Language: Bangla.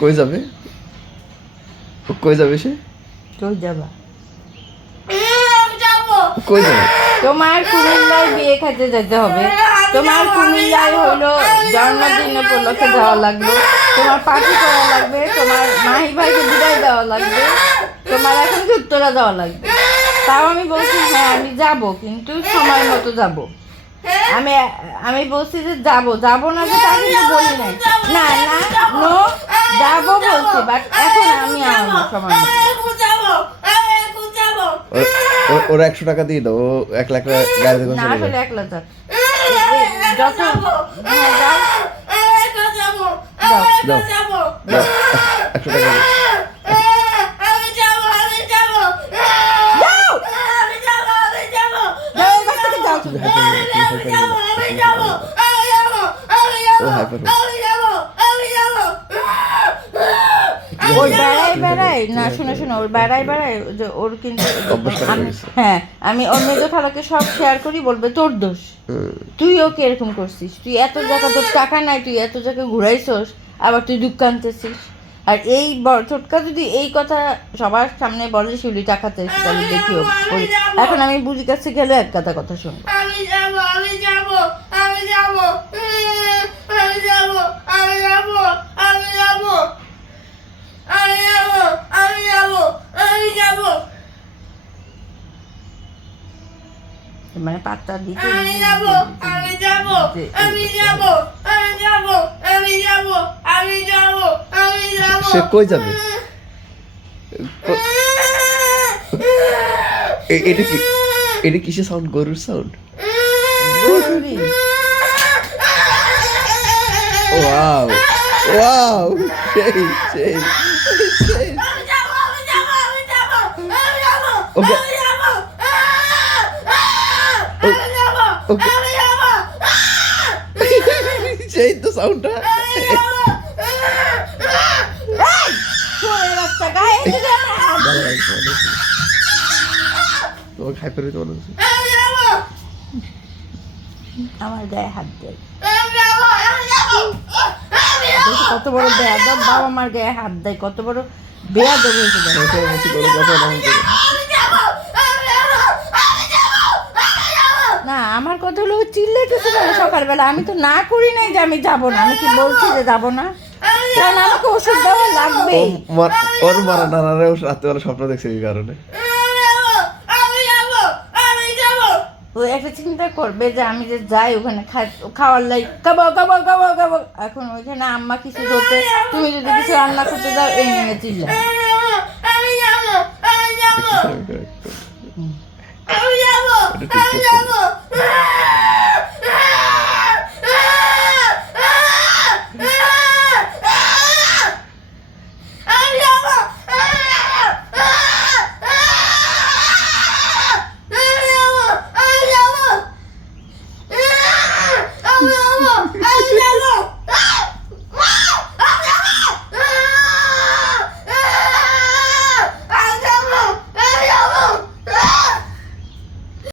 কই যাবে? কই যাবে সে? কই যাবা? কই যাবে? তোমার কুমিল্লায় বিয়ে খেতে যেতে হবে। তোমার কুমিল্লায় হলো জন্মদিন উপলক্ষে যাওয়া লাগবে, তোমার পার্টি করা লাগবে, তোমার মাহি ভাইকে বিদায় দেওয়া লাগবে, তোমার এখন উত্তরা যাওয়া লাগবে। তাও আমি বলছি হ্যাঁ আমি যাব, কিন্তু সময় মতো যাব। আমি আমি বলছি যে যাব না যে তা কিন্তু বলি নাই। না না নো যাবো বলছি, বাট এখন আমি আমার সময় মতো। ওরা 100 টাকা দিয়ে দাও, ও 1 লাখ টাকা গাড়িতে করে না চলে আসলে যাবে। একলা যাক যত হ্যাঁ যাও দাও দাও 100 টাকা দাও। তুমি হাইপার ও হাইপার ওর বেড়াই না, শোনো ওর বেড়াই যে ওর কিন্তু অভ্যাস করা আমি হয়েছে। হ্যাঁ আমি ওর মেজো খালাকে সব শেয়ার করি, বলবে তোর দোষ, তুই ওকে এরকম করছিস, তুই এত জায়গা তোর টাকা নাই, তুই এত জায়গা ঘুরাইছস, আবার তুই দুঃখ আনতেছিস। আর এই ছোটকা যদি এই কথা সবার সামনে বলে শিউলি টাকা চাইছি, তাহলে দেখিও এখন আমি বুঝি কাছে গেলে এক কথা শুনবো। মানে পাত্তা দিতে সে কই যাবে? এটা কি, এটা কিসের সাউন্ড? গরুর সাউন্ড? ওয়াও ওয়াও, সেই সেই সেই। ওকে ওকে সেই তো সাউন্ডটা। তোমাকে হাইপার হইতে মনে হচ্ছে। আমার গায়ে হাত দেয়, কত বড় বেয়াদব বাবা মার গায়ে হাত দেয়, কত বড় বেয়াদব হয়েছে। না আমার কথা হলো চিল্লাইতেছে কেন সকালবেলা? আমি তো না করি নাই যে আমি যাব না, আমি কি বলছি যে যাব না? কারণ আমাকে ওষুধ দেওয়া লাগবে। ওর মারা নানারে রাত্রেবেলা স্বপ্ন দেখছে এই কারণে। ও একটা চিন্তা করবে যে আমি যে যাই ওখানে খাওয়ার লাই খাবো। এখন ওইখানে আম্মা কিছু ধরতে, তুমি যদি কিছু রান্না করতে যাও এই নিয়ে চিল্লা। এটা ঠিক আছে।